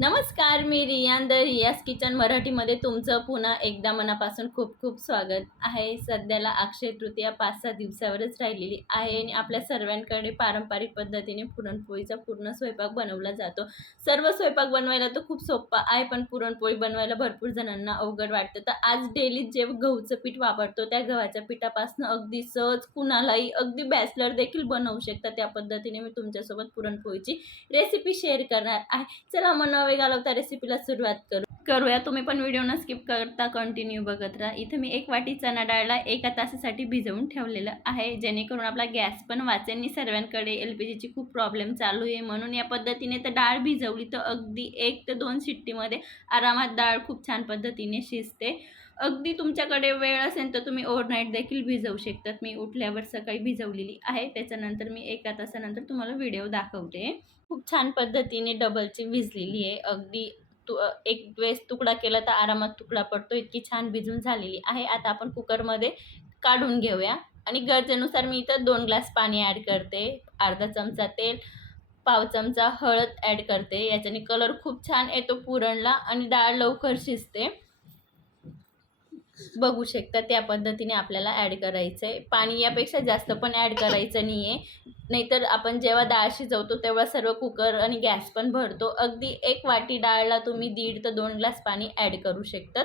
नमस्कार, मी रियान द रियाज किचन मराठीमध्ये तुमचं पुन्हा एकदा मनापासून खूप खूप स्वागत आहे. सध्याला अक्षय तृतीया 5-6 दिवसावरच राहिलेली आहे आणि आपल्या सर्वांकडे पारंपरिक पद्धतीने पुरणपोळीचा पूर्ण स्वयंपाक बनवला जातो. सर्व स्वयंपाक बनवायला तर खूप सोपा आहे, पण पुरणपोळी बनवायला भरपूर जणांना अवघड वाटतं. तर आज डेली जे गहूचं पीठ वापरतो त्या गव्हाच्या पिठापासून अगदी सहज कुणालाही अगदी बॅचलर देखील बनवू शकतात. त्या पद्धतीने मी तुमच्यासोबत पुरणपोळीची रेसिपी शेअर करणार आहे. चला मग न वेळ घालवता रेसिपीला सुरुवात करूया. तुम्ही पण व्हिडिओ न स्किप करता कंटिन्यू बघत राहा. इथं मी 1 वाटी चणा डाळला 1 तासासाठी भिजवून ठेवलेलं आहे, जेणेकरून आपला गॅस पण वाचेल. सर्वांकडे LPGची खूप प्रॉब्लेम चालू आहे, म्हणून या पद्धतीने तर डाळ भिजवली तर अगदी 1 ते 2 शिट्टीमध्ये आरामात डाळ खूप छान पद्धतीने शिजते. अगदी तुमच्याकडे वेळ असेल तर तुम्ही ओव्हरनाईट देखील भिजवू शकतात. मी उठल्यावर सकाळी भिजवलेली आहे, त्याच्यानंतर मी 1 तासानंतर तुम्हाला व्हिडिओ दाखवते. खूप छान पद्धतीने डबलची भिजलेली आहे. अगदी एक वेळेस तुकडा केला तर आरामात तुकडा पडतो, इतकी छान भिजून झालेली आहे. आता आपण कुकरमध्ये काढून घेऊया आणि गरजेनुसार मी इथं 2 ग्लास पाणी ॲड करते, अर्धा चमचा तेल, पाव चमचा हळद ॲड करते. याच्याने कलर खूप छान येतो पुरणला आणि डाळ लवकर शिजते. बघू शकता त्या पद्धतीने आपल्याला ॲड करायचं आहे. पाणी यापेक्षा जास्त पण ॲड करायचं नाही आहे, नाहीतर आपण जेव्हा डाळ शिजवतो तेव्हा सर्व कुकर आणि गॅस पण भरतो. अगदी 1 वाटी डाळला तुम्ही 1.5 ते 2 ग्लास पाणी ॲड करू शकतात.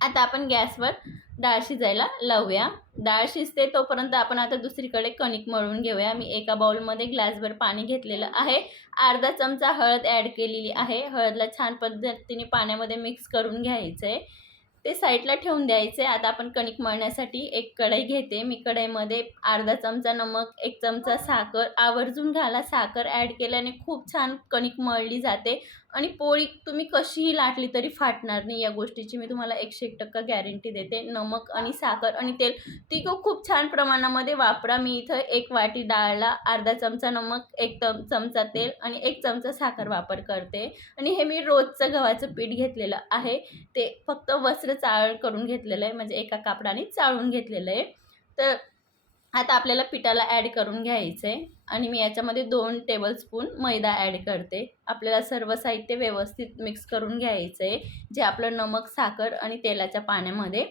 आता आपण गॅसवर डाळ शिजायला लावूया. डाळ शिजते तोपर्यंत आपण आता दुसरीकडे कणिक मळून घेऊया. मी एका बाउलमध्ये ग्लासभर पाणी घेतलेलं आहे. अर्धा चमचा हळद ॲड केलेली आहे. हळदला छान पद्धतीने पाण्यामध्ये मिक्स करून घ्यायचं आहे, ते साईडला ठेवून द्यायचे. आता आपण कणिक मळण्यासाठी एक कढई घेते. मी कढईमध्ये अर्धा चमचा नमक, 1 चमचा साखर आवर्जून घाला. साखर ॲड केल्याने खूप छान कणिक मळली जाते आणि पोळी तुम्ही कशीही लाटली तरी फाटणार नाही. या गोष्टीची मी तुम्हाला 101% गॅरंटी देते. नमक आणि साखर आणि तेल तिघं खूप छान प्रमाणामध्ये वापरा. मी इथं 1 वाटी डाळला अर्धा चमचा नमक, 1 चमचा तेल आणि 1 चमचा साखर वापर करते. आणि हे मी रोजचं गव्हाचं पीठ घेतलेलं आहे, ते फक्त वस्त्र चाळ करून घेतलेलं आहे, म्हणजे एका कापडाने चाळून घेतलेलं आहे. तर आता आपल्याला पिठाला ॲड करून घ्यायचं आहे आणि मी याच्यामध्ये 2 टेबलस्पून मैदा ॲड करते. आपल्याला सर्व साहित्य व्यवस्थित मिक्स करून घ्यायचं आहे, जे आपलं नमक, साखर आणि तेलाच्या पाण्यामध्ये.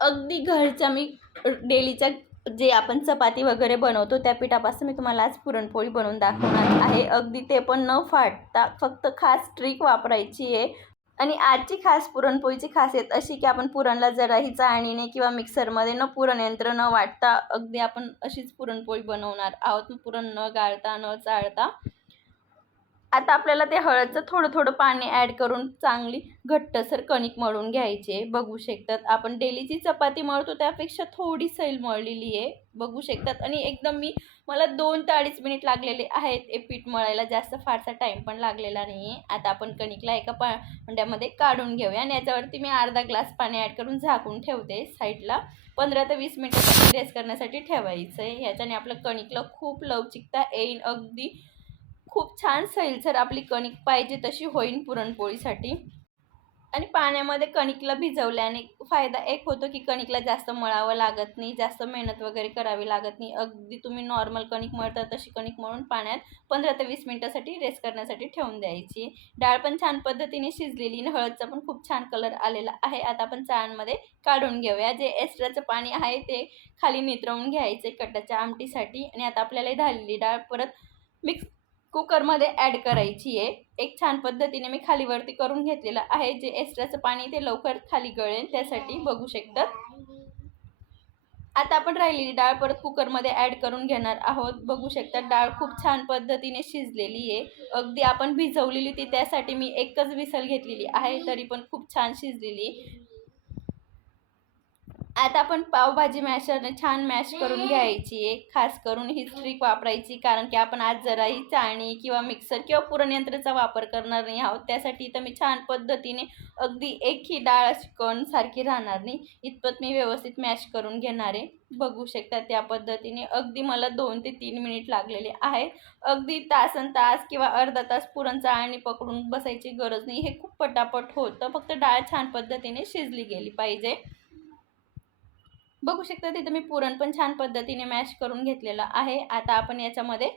अगदी घरच्या मी डेलीच्या जे आपण चपाती वगैरे बनवतो त्या पिठापासून मी तुम्हाला आज पुरणपोळी बनवून दाखवणार आहे. अगदी ते पण न फाटता, फक्त खास ट्रिक वापरायची आहे. आणि आजची खास पुरणपोळीची खासियत अशी की आपण पुरणला जराही चाळणीने किंवा मिक्सरमध्ये न पुरण यंत्र न वाटता अगदी आपण अशीच पुरणपोळी बनवणार आहोत, पुरण न गाळता न चाळता. आता आपल्याला ते हळदचं थोडं थोडं पाणी ॲड करून चांगली घट्टसर कणिक मळून घ्यायची आहे. बघू शकतात आपण डेलीची चपाती मळतो त्यापेक्षा थोडी सैल मळलेली आहे, बघू शकतात. आणि एकदम मला 2 ते 2.5 मिनिट लागलेले आहेत हे पीठ मळायला, जास्त फारसा टाईम पण लागलेला नाही आहे. आता आपण कणिकला एका भांड्यामध्ये काढून घेऊया आणि याच्यावरती मी अर्धा ग्लास पाणी ॲड करून झाकून ठेवते साईडला. 15 ते 20 मिनिटासाठी रेस्ट करण्यासाठी ठेवायचं आहे. ह्याच्याने आपलं कणिकला खूप लवचिकता येईल. अगदी खूप छान सैलसर आपली कणिक पाहिजे तशी होईल पुरणपोळीसाठी. आणि पाण्यामध्ये कणिकला भिजवल्याने फायदा एक होतो की कणिकला जास्त मळावं लागत नाही, जास्त मेहनत वगैरे करावी लागत नाही. अगदी तुम्ही नॉर्मल कणिक मळता तशी कणिक मळून पाण्यात 15 ते 20 मिनिटासाठी रेस्ट करण्यासाठी ठेवून द्यायची. डाळ पण छान पद्धतीने शिजलेली आणि हळदचा पण खूप छान कलर आलेला आहे. आता आपण चाळणमध्ये काढून घेऊया. जे एक्स्ट्राचं पाणी आहे ते खाली नितरवून घ्यायचे कटाच्या आमटीसाठी. आणि आता आपल्याला झालेली डाळ परत मिक्स कुकरमध्ये ॲड करायची आहे. एक छान पद्धतीने मी खालीवरती करून घेतलेलं आहे. जे एक्स्ट्राचं पाणी ते लवकर खाली गळेल त्यासाठी, बघू शकतात. आता आपण राहिलेली डाळ परत कुकरमध्ये ॲड करून घेणार आहोत. बघू शकता डाळ खूप छान पद्धतीने शिजलेली आहे. अगदी आपण भिजवलेली होती त्यासाठी मी एकच विसल घेतलेली आहे, तरी पण खूप छान शिजलेली. आता आपण पावभाजी मॅशरने छान मॅश करून घ्यायची आहे. खास करून ही ट्रिक वापरायची, कारण की आपण आज जराही चाळणी किंवा मिक्सर किंवा पुरणयंत्राचा वापर करणार नाही आहोत. त्यासाठी इथं मी छान पद्धतीने अगदी एकही डाळ अशी कणसारखी राहणार नाही इतपत मी व्यवस्थित मॅश करून घेणार आहे. बघू शकता त्या पद्धतीने अगदी मला 2 ते 3 मिनिट लागलेले आहेत. अगदी तासन तास किंवा अर्धा तास पुरण चाळणी पकडून बसायची गरज नाही, हे खूप पटापट होतं. फक्त डाळ छान पद्धतीने शिजली गेली पाहिजे. बघू शकता तिथं मी पुरण पण छान पद्धतीने मॅश करून घेतलेलं आहे. आता आपण याच्यामध्ये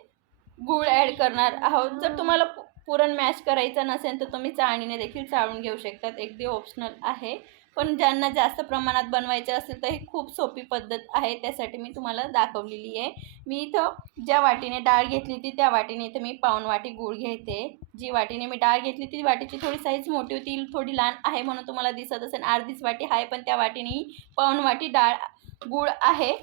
गूळ ॲड करणार आहोत. जर तुम्हाला पुरण मॅश करायचं नसेल तर तुम्ही चाळणीने देखील चाळून घेऊ शकतात, अगदी ऑप्शनल आहे. पण ज्यांना जास्त प्रमाणात बनवायचे असेल तर ही खूप सोपी पद्धत आहे, त्यासाठी मी तुम्हाला दाखवलेली आहे. मी इथं ज्या वाटीने डाळ घेतली ती त्या वाटीने इथं मी पाऊण वाटी गूळ घेते. जी वाटीने मी डाळ घेतली ती वाटीची थोडी साईज मोठी होती, थोडी लहान आहे म्हणून तुम्हाला दिसत असेल अर्धीच वाटी आहे, पण त्या वाटीने पाऊण वाटी डाळ गूळ आहे.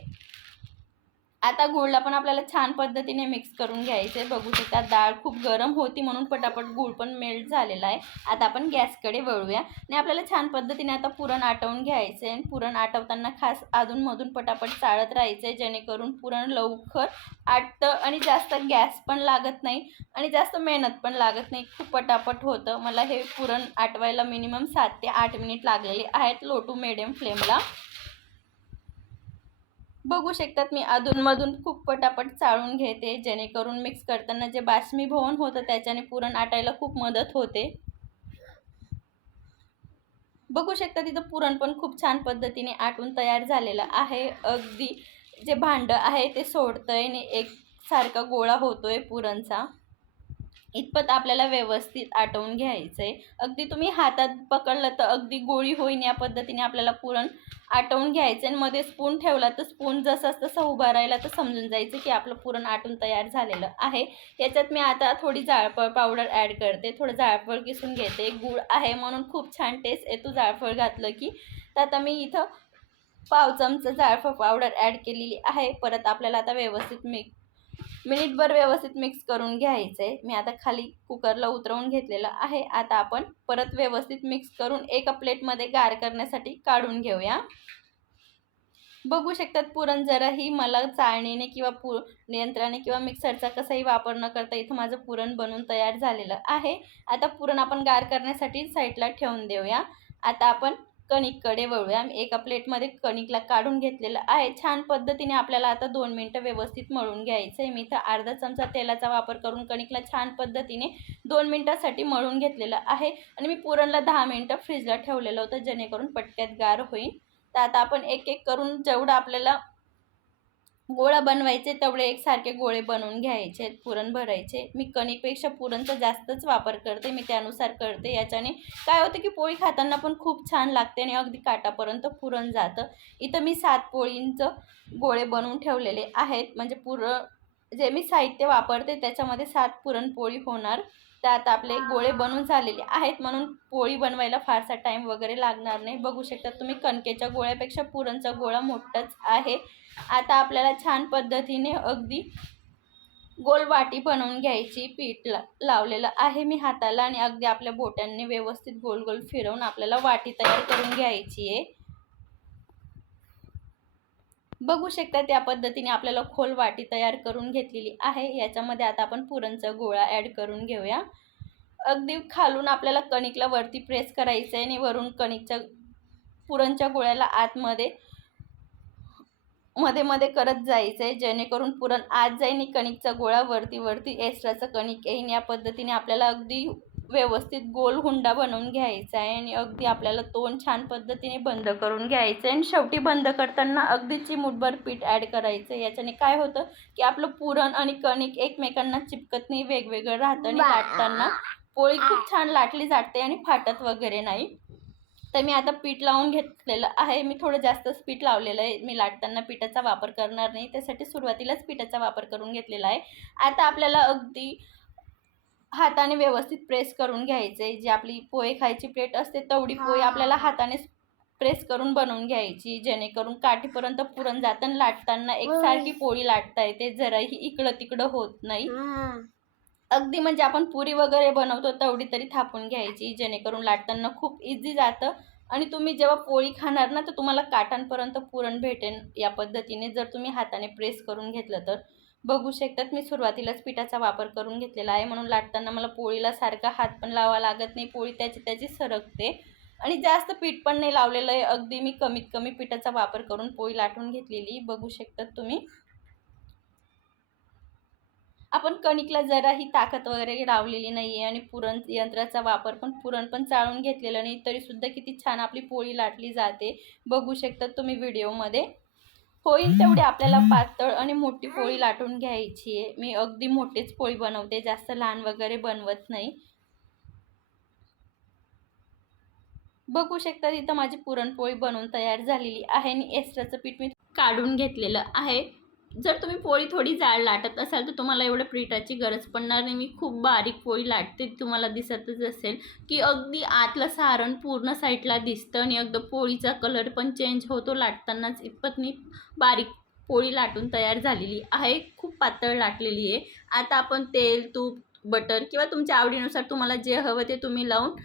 आता गूळला पण आपल्याला छान पद्धतीने मिक्स करून घ्यायचं आहे. बघू शकता डाळ खूप गरम होती म्हणून पटापट गूळ पण मेल्ट झालेला आहे. आता आपण गॅसकडे वळूया आणि आपल्याला छान पद्धतीने आता पुरण आटवून घ्यायचं आहे. पुरण आटवताना खास अधूनमधून पटापट चाळत राहायचं आहे, जेणेकरून पुरण लवकर आटतं आणि जास्त गॅस पण लागत नाही आणि जास्त मेहनत पण लागत नाही, खूप पटापट होतं. मला हे पुरण आटवायला मिनिमम 7 ते 8 मिनिट लागलेले आहेत, लो टू मिडियम फ्लेमला. बघू शकतात मी अधूनमधून खूप पटापट चाळून घेते, जेणेकरून मिक्स करताना जे बाष्पीभवन होतं त्याच्याने पुरण आटायला खूप मदत होते. बघू शकता तिथं पुरण पण खूप छान पद्धतीने आटून तयार झालेलं आहे. अगदी जे भांडं आहे ते सोडतंय आणि एकसारखा गोळा होतोय पुरणचा. इतपत आपल्याला व्यवस्थित आटवून घ्यायचं आहे. अगदी तुम्ही हातात पकडलं तर अगदी गोळी होईन या पद्धतीने आपल्याला पुरण आटवून घ्यायचं आणि मध्ये स्पून ठेवला तर स्पून जसं तसं उभा राहिला तर समजून जायचं की आपलं पुरण आटून तयार झालेलं आहे. याच्यात मी आता थोडी जायफळ पावडर ॲड करते, थोडं जायफळ किसून घेते. गूळ आहे म्हणून खूप छान टेस्ट येतो जायफळ घातलं की. तर आता मी इथं पाव चमचा जायफळ पावडर ॲड केलेली आहे. परत आपल्याला आता व्यवस्थित मिनिटभर व्यवस्थित मिक्स करून घ्यायचं आहे. मी आता खाली कुकरला उतरवून घेतलेलं आहे. आता आपण परत व्यवस्थित मिक्स करून एका प्लेटमध्ये गार करण्यासाठी काढून घेऊया. बघू शकतात पुरण जराही मला चाळणीने किंवा यंत्राने किंवा मिक्सरचा कसाही वापर न करता इथं माझं पुरण बनवून तयार झालेलं आहे. आता पुरण आपण गार करण्यासाठी साईडला ठेवून देऊया. आता आपण कणिककडे वळूया. मी एका प्लेटमध्ये कणिकला काढून घेतलेलं आहे. छान पद्धतीने आपल्याला आता 2 मिनटं व्यवस्थित मळून घ्यायचं आहे. मी इथं अर्धा चमचा तेलाचा वापर करून कणिकला छान पद्धतीने 2 मिनटासाठी मळून घेतलेलं आहे आणि मी पुरणला 10 मिनटं फ्रीजला ठेवलेलं होतं, जेणेकरून पटक्यात गार होईल. तर आता आपण एक एक करून जेवढं आपल्याला गोळा बनवायचे तेवढे एकसारखे गोळे बनवून घ्यायचे, पुरण भरायचे. मी कणिकपेक्षा पुरणचा जास्तच वापर करते, मी त्यानुसार करते. याच्याने काय होतं की पोळी खाताना पण खूप छान लागते आणि अगदी काटापर्यंत पुरण जातं. इथं मी 7 पोळींचं गोळे बनवून ठेवलेले आहेत, म्हणजे जे मी साहित्य वापरते त्याच्यामध्ये 7 पुरणपोळी होणार. तर आता आपले गोळे बनवून झालेले आहेत म्हणून पोळी बनवायला फारसा टाईम वगैरे लागणार नाही. बघू शकता तुम्ही कणकेच्या गोळ्यापेक्षा पुरणचा गोळा मोठाच आहे. आता आपल्याला छान पद्धतीने अगदी गोल वाटी बनवून घ्यायची. पीठ लावलेलं आहे मी हाताला आणि अगदी आपल्या बोटांनी व्यवस्थित गोल गोल फिरवून आपल्याला वाटी तयार करून घ्यायची आहे. बघू शकता त्या पद्धतीने आपल्याला खोल वाटी तयार करून घेतलेली आहे. याच्यामध्ये आता आपण पुरणचा गोळा ॲड करून घेऊया. अगदी खालून आपल्याला कणिकला वरती प्रेस करायचं आहे आणि वरून पुरणच्या गोळ्याला आतमध्ये मध्ये मध्ये करत जायचं आहे, जेणेकरून पुरण आत जाईन आणि कणिकचा गोळा वरती एक्स्ट्राचं कणिक येईन. या पद्धतीने आपल्याला अगदी व्यवस्थित गोल हुंडा बनवून घ्यायचा आहे आणि अगदी आपल्याला तोंड छान पद्धतीने बंद करून घ्यायचं आहे आणि शेवटी बंद करताना अगदी चिमूटभर पीठ ॲड करायचं. याच्याने काय होतं की आपलं पुरण आणि कणिक एकमेकांना चिपकत नाही, वेगवेगळं राहतं आणि लाटताना पोळी खूप छान लाटली जाते आणि फाटत वगैरे नाही. तर मी आता पीठ लावून घेतलेलं आहे. मी थोडं जास्तच पीठ लावलेलं आहे. मी लाटताना पिठाचा वापर करणार नाही, त्यासाठी सुरुवातीलाच पिठाचा वापर करून घेतलेला आहे. आता आपल्याला अगदी हाताने व्यवस्थित प्रेस करून घ्यायचं आहे. जी आपली पोहे खायची प्लेट असते तेवढी पोळी आपल्याला हाताने प्रेस करून बनवून घ्यायची, जेणेकरून काठीपर्यंत पुरण जातं. लाटताना एकसारखी पोळी लाटता येते, जराही इकडं तिकडं होत नाही. अगदी म्हणजे आपण पुरी वगैरे बनवतो तेवढी तरी थापून घ्यायची, जेणेकरून लाटताना खूप इझी जातं आणि तुम्ही जेव्हा पोळी खाणार ना तर तुम्हाला काठांपर्यंत पुरण भेटेल या पद्धतीने, जर तुम्ही हाताने प्रेस करून घेतलं तर. बघू शकतात मी सुरुवातीलाच पिठाचा वापर करून घेतलेला आहे, म्हणून लाटताना मला पोळीला सारखा हात पण लावावा लागत नाही. पोळी त्याची सरकते आणि जास्त पीठ पण नाही लावलेलं आहे. अगदी मी कमीत कमी पिठाचा वापर करून पोळी लाटून घेतलेली बघू शकतात तुम्ही. आपण कणिकला जराही ताकद वगैरे लावलेली नाही आहे आणि पुरण यंत्राचा वापर पुरण पण चाळून घेतलेलं नाही, तरीसुद्धा किती छान आपली पोळी लाटली जाते. बघू शकता तुम्ही व्हिडिओमध्ये. होईल तेवढी आपल्याला पातळ आणि मोठी पोळी लाटून घ्यायची आहे. मी अगदी मोठीच पोळी बनवते, जास्त लहान वगैरे बनवत नाही. बघू शकता तिथं माझी पुरणपोळी बनवून तयार झालेली आहे आणि एक्स्ट्राचं पीठ मी काढून घेतलेलं आहे. जर तुम्ही पोळी थोडी जाड लाटत असाल तर तुम्हाला एवढं पीठाची गरज पडणार नाही. मी खूप बारीक पोळी लाटते, तुम्हाला दिसतच असेल की अगदी आतलं सारण पूर्ण साईडला दिसतं आणि अगदी पोळीचा कलर पण चेंज होतो लाटतानाच. इतपत मी बारीक पोळी लाटून तयार झालेली आहे, खूप पातळ लाटलेली आहे. आता आपण तेल, तूप, बटर किंवा तुमच्या आवडीनुसार तुम्हाला जे हवं ते तुम्ही लावून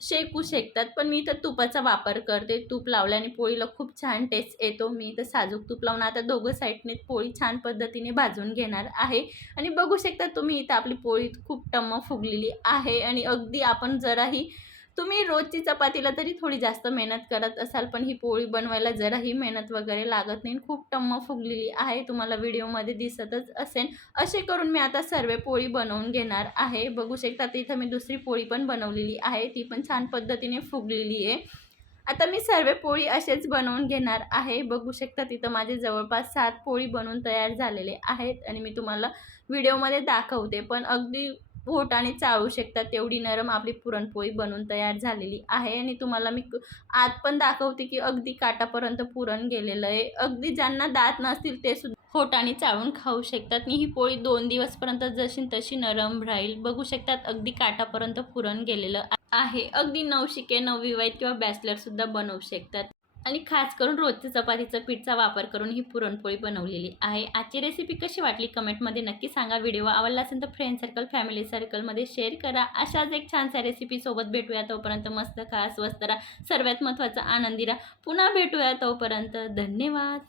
शेकू शकतात, पण मी इथं तुपाचा वापर करते. तूप लावल्याने पोळीला खूप छान टेस्ट येतो. मी इथं साजूक तूप लावून आता दोघं साईडने पोळी छान पद्धतीने भाजून घेणार आहे. आणि बघू शकता तुम्ही इथं आपली पोळी खूप टम्म फुगलेली आहे आणि अगदी आपण जराही तुम्ही रोजची चपातीला तरी थोडी जास्त मेहनत करत असाल, पण ही पोळी बनवायला जराही मेहनत वगैरे लागत नाही. खूप टम्म फुगलेली आहे, तुम्हाला व्हिडिओमध्ये दिसतच असेल. असे करून मी आता सर्व पोळी बनवून घेणार आहे. बघू शकता इथं मी दुसरी पोळी पण बनवलेली आहे, ती पण छान पद्धतीने फुगलेली आहे. आता मी सर्व पोळी असेच बनवून घेणार आहे. बघू शकता तिथं माझे जवळपास 7 पोळी बनवून तयार झालेले आहेत आणि मी तुम्हाला व्हिडिओमध्ये दाखवते, पण अगदी बोटाने चाळू शकतात तेवढी नरम आपली पुरणपोळी बनवून तयार झालेली आहे. आणि तुम्हाला मी आत पण दाखवते की अगदी काठापर्यंत पुरण गेलेलं आहे. अगदी ज्यांना दात नसतील ते सुद्धा बोटाने चाळून खाऊ शकतात आणि ही पोळी 2 दिवसपर्यंत जशी तशी नरम राहील. बघू शकतात अगदी काठापर्यंत पुरण गेलेलं आहे. अगदी नवशिके, नवविवाहित किंवा बॅचलरसुद्धा बनवू शकतात. आणि खास करून रोजच्या चपातीचं पीठचा वापर करून ही पुरणपोळी बनवलेली आहे. आजची रेसिपी कशी वाटली कमेंटमध्ये नक्की सांगा. व्हिडिओ आवडला असेल तर फ्रेंड सर्कल, फॅमिली सर्कलमध्ये शेअर करा. अशाच एक छानशा रेसिपीसोबत भेटूया. तोपर्यंत मस्त खा, स्वस्त राहा, सर्वात महत्त्वाचं आनंदी राहा. पुन्हा भेटूया, तोपर्यंत धन्यवाद.